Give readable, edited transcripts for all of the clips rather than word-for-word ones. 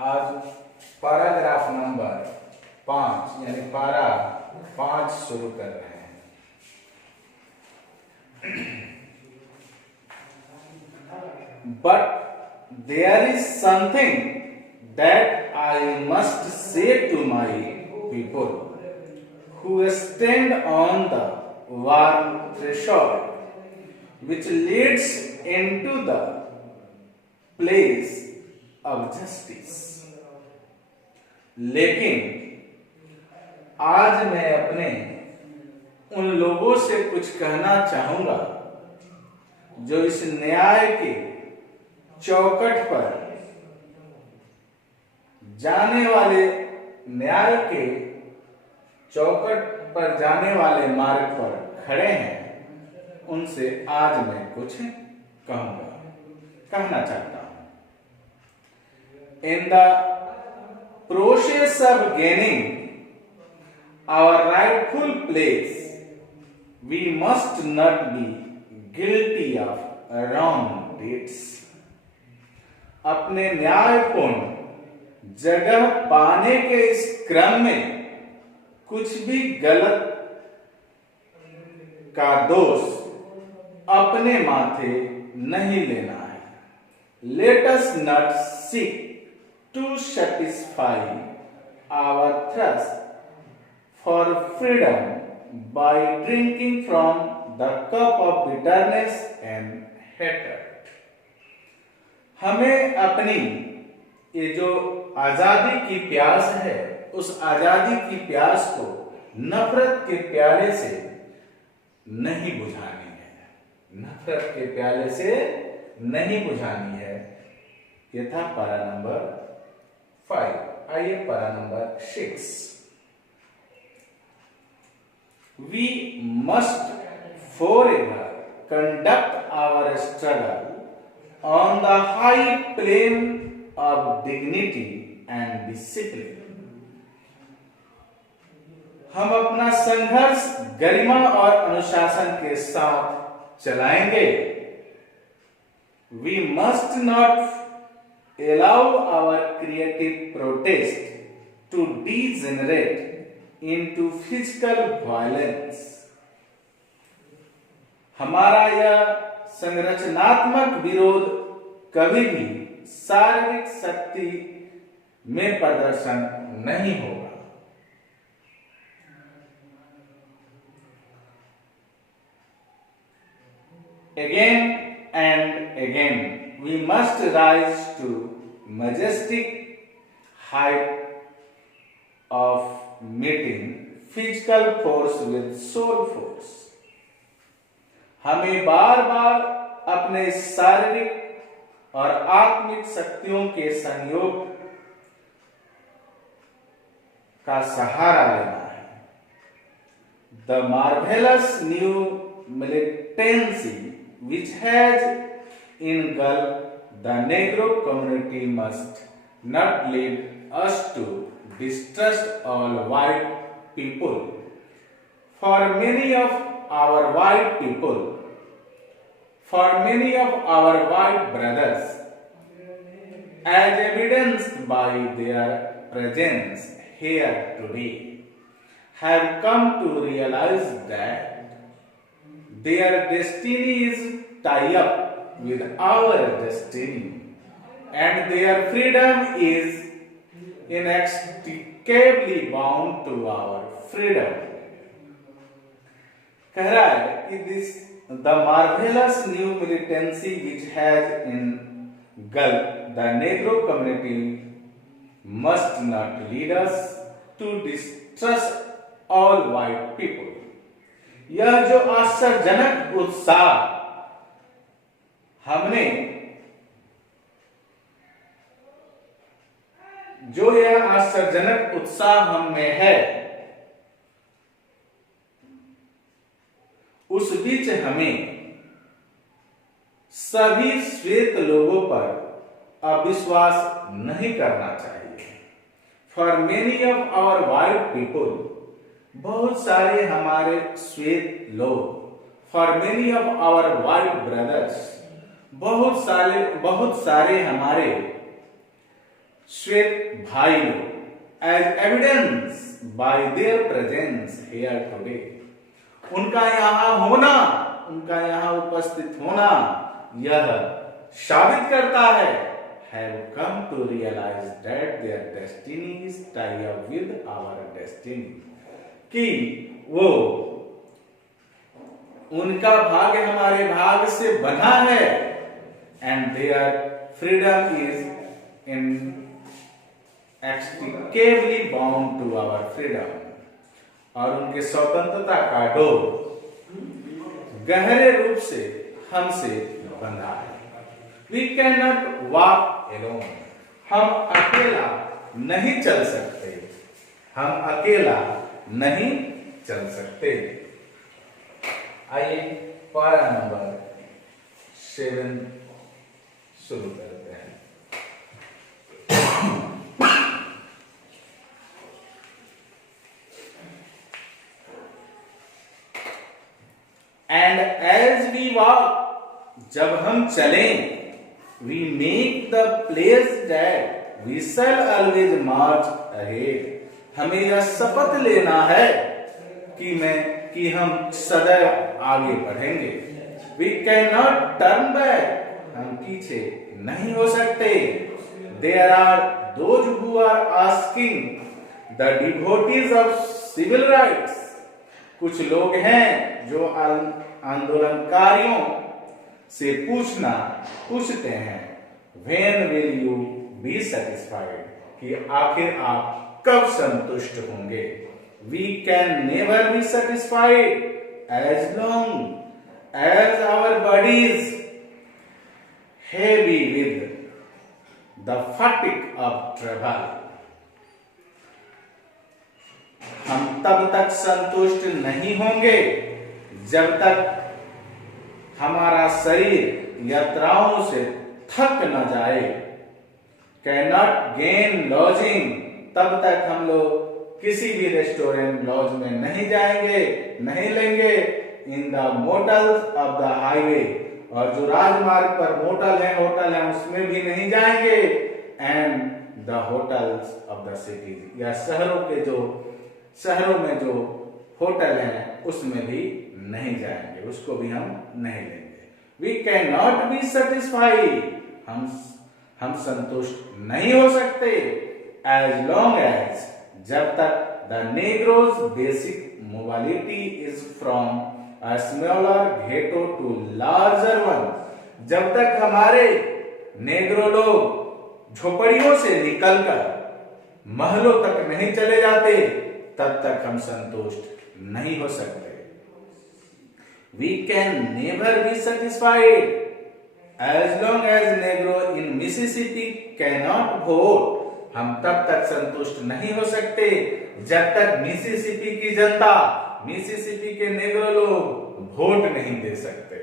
आज paragraph number 5 यानी पारा 5 शुरू कर रहे हैं। But there is something that I must say to my people who stand on the warm threshold which leads into the place of justice. लेकिन आज मैं अपने उन लोगों से कुछ कहना चाहूंगा जो इस न्याय के चौखट पर जाने वाले न्याय के चौखट पर जाने वाले मार्ग पर खड़े हैं। उनसे आज मैं कुछ कहना चाहता हूं। In the process of gaining our rightful place, we must not be guilty of wrong deeds. अपने न्यायपूर्ण जगह पाने के इस क्रम में कुछ भी गलत का दोष अपने माथे नहीं लेना है। Let us not seek to satisfy our thirst for freedom by drinking from the cup of bitterness and hatred. हमें अपनी ये जो आजादी की प्यास है, उस आजादी की प्यास को नफरत के प्याले से नहीं बुझानी है। नफरत के प्याले से नहीं बुझानी है। ये था पारा नंबर 5। आइए पारा number 6। We must forever conduct our struggle on the high plane of dignity and discipline. हम अपना संघर्ष गरिमा और अनुशासन के साथ चलाएंगे। We must not allow our creative protest to degenerate into physical violence. हमारा यह संरचनात्मक विरोध कभी भी शारीरिक शक्ति में प्रदर्शन नहीं होगा। Again and again we must rise to majestic height of meeting physical force with soul force. हमें बार बार अपने शारीरिक और आत्मिक शक्तियों के संयोग का सहारा लेना है। The marvelous new militancy which has engulfed the Negro community must not lead us to distrust all white people. For many of our white brothers, as evidenced by their presence here today, have come to realize that their destiny is tied up with our destiny, and their freedom is inextricably bound to our freedom. कह रहा है कि the marvelous new militancy which has engulfed the Negro community must not lead us to distrust all white people. यह जो आश्चर्यजनक उत्साह हमने जो यह आश्चर्यजनक उत्साह हम में है, उस बीच हमें सभी श्वेत लोगों पर अविश्वास नहीं करना चाहिए। For many of our white people, बहुत सारे हमारे श्वेत लोग, for many of our white brothers, बहुत सारे हमारे श्वेत भाई लोग, as evidence by their presence here today, उनका यहाँ होना, उनका यहाँ उपस्थित होना यह साबित करता है, have come to realize that their destinies tie up with our destiny, कि वो उनका भाग्य हमारे भाग्य से बना है, and their freedom is inextricably bound to our freedom, और उनके स्वतंत्रता का डोर गहरे रूप से हमसे बंधा है। We cannot walk alone, हम अकेला नहीं चल सकते, हम अकेला नहीं चल सकते। आइए पारा नंबर 7 शुरू करते हैं। And as we walk, जब हम चलें, we make the place that we shall always march ahead, हमें यह शपथ लेना है कि हम सदैव आगे बढ़ेंगे। We cannot turn back, हम पीछे नहीं हो सकते। There are those who are asking, the devotees of civil rights, कुछ लोग हैं जो आंदोलनकारियों से पूछते हैं, When will you be satisfied, कि आखिर आप कब संतुष्ट होंगे। We can never be satisfied as long as our bodies heavy with the fatigue of travel, हम तब तक संतुष्ट नहीं होंगे जब तक हमारा शरीर यात्राओं से थक न जाए। कैनॉट गेन लॉजिंग, तब तक हम लोग किसी भी रेस्टोरेंट लॉज में नहीं जाएंगे, नहीं लेंगे। In the motels of the highway, और जो राजमार्ग पर होटल है उसमें भी नहीं जाएंगे। And the hotels of the cities, या शहरों में जो होटल हैं उसमें भी नहीं जाएंगे, उसको भी हम नहीं लेंगे। We can not be satisfied, हम संतुष्ट नहीं हो सकते। एज लॉन्ग एज, जब तक the Negro's basic mobility is from a smaller ghetto to larger one, जब तक हमारे नेग्रो लोग झोपड़ियों से निकलकर महलों तक नहीं चले जाते, तब तक हम संतुष्ट नहीं हो सकते। We can never be satisfied as long as Negro in Mississippi cannot vote, हम तब तक संतुष्ट नहीं हो सकते जब तक मिसिसिपी की जनता, मिसिसिपी के नेग्रो लोग वोट नहीं दे सकते,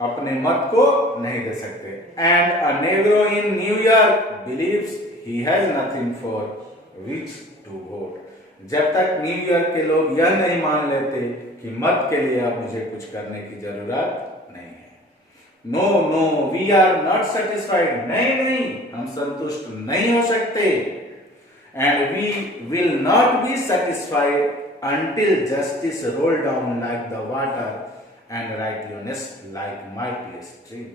अपने मत को नहीं दे सकते। And a Negro in New York believes he has nothing for which to vote, जब तक न्यूयॉर्क के लोग यह नहीं मान लेते कि मत के लिए अब मुझे कुछ करने की जरूरत नहीं है। No we are not satisfied, नहीं हम संतुष्ट नहीं हो सकते। And we will not be satisfied until justice roll down like the water and righteousness like mighty stream,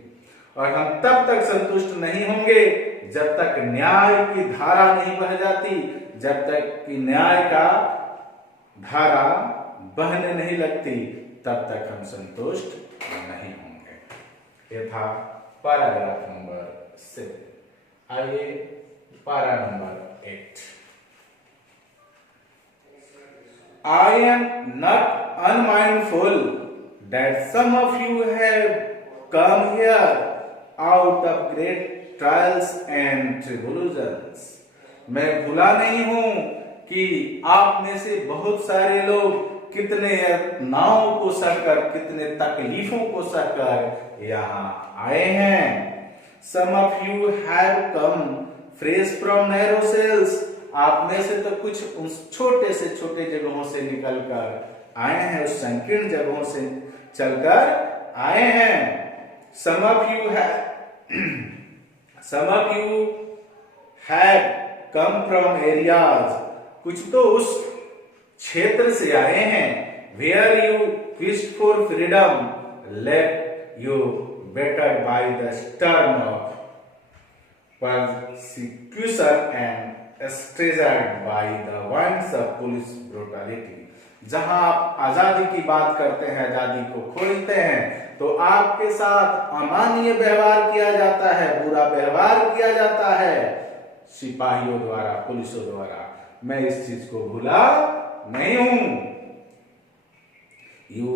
और हम तब तक संतुष्ट नहीं होंगे जब तक न्याय की धारा नहीं बह जाती, जब तक कि न्याय का धारा बहने नहीं लगती, तब तक हम संतुष्ट नहीं होंगे। ये था पैराग्राफ नंबर 7। आइए para number 8। I am not unmindful that some of you have come here out of great trials and tribulations. मैं भूला नहीं हूं कि आप में से बहुत सारे लोग कितने नावों को सहकर, कितने तकलीफों को सहकर यहाँ आए हैं। Some of you have come fresh from narrow cells. आप में से तो कुछ उस छोटे से छोटे जगहों से निकलकर आए हैं, उस संकीर्ण जगहों से चलकर आए हैं। Some of you have come from areas, कुछ तो उस क्षेत्र से आए हैं, where you wished for freedom, left you battered by the storm of persecution and staggered by the winds of police brutality. जहां आप आजादी की बात करते हैं, आजादी को खोजते हैं, तो आपके साथ अमानवीय व्यवहार किया जाता है, बुरा व्यवहार किया जाता है सिपाहियों द्वारा, पुलिसों द्वारा। मैं इस चीज को भूला नहीं हूं। You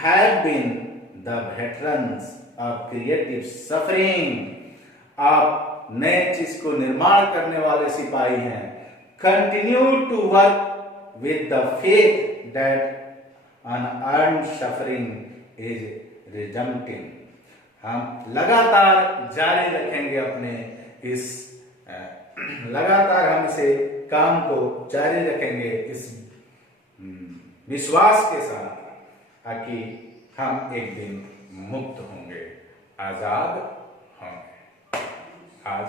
have been the veterans of creative suffering. आप नए चीज को निर्माण करने वाले सिपाही हैं। Continue to work with the faith that unearned suffering is resulting. हम लगातार जारी रखेंगे अपने इस लगातार हम इसे काम को जारी रखेंगे इस विश्वास के साथ, ताकि हम एक दिन मुक्त होंगे, आजाद होंगे। आज